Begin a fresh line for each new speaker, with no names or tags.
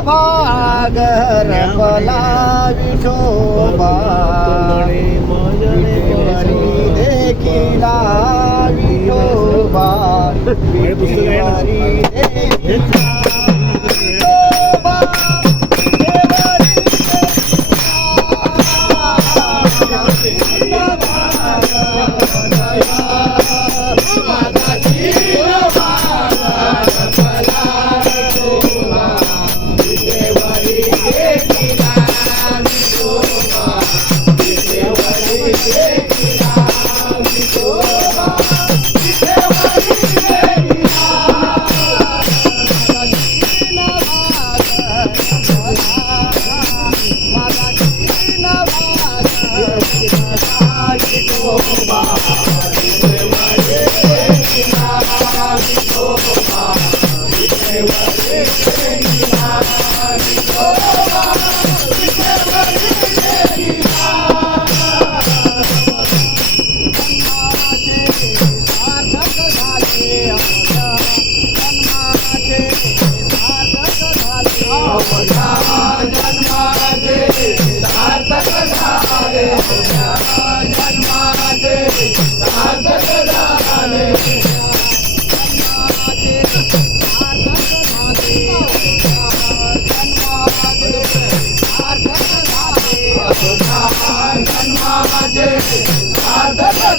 ભાગ રપલા વિઠોબા વિઠેવરી દેખીલા વિઠોબા વિઠેવરી Oh. साधक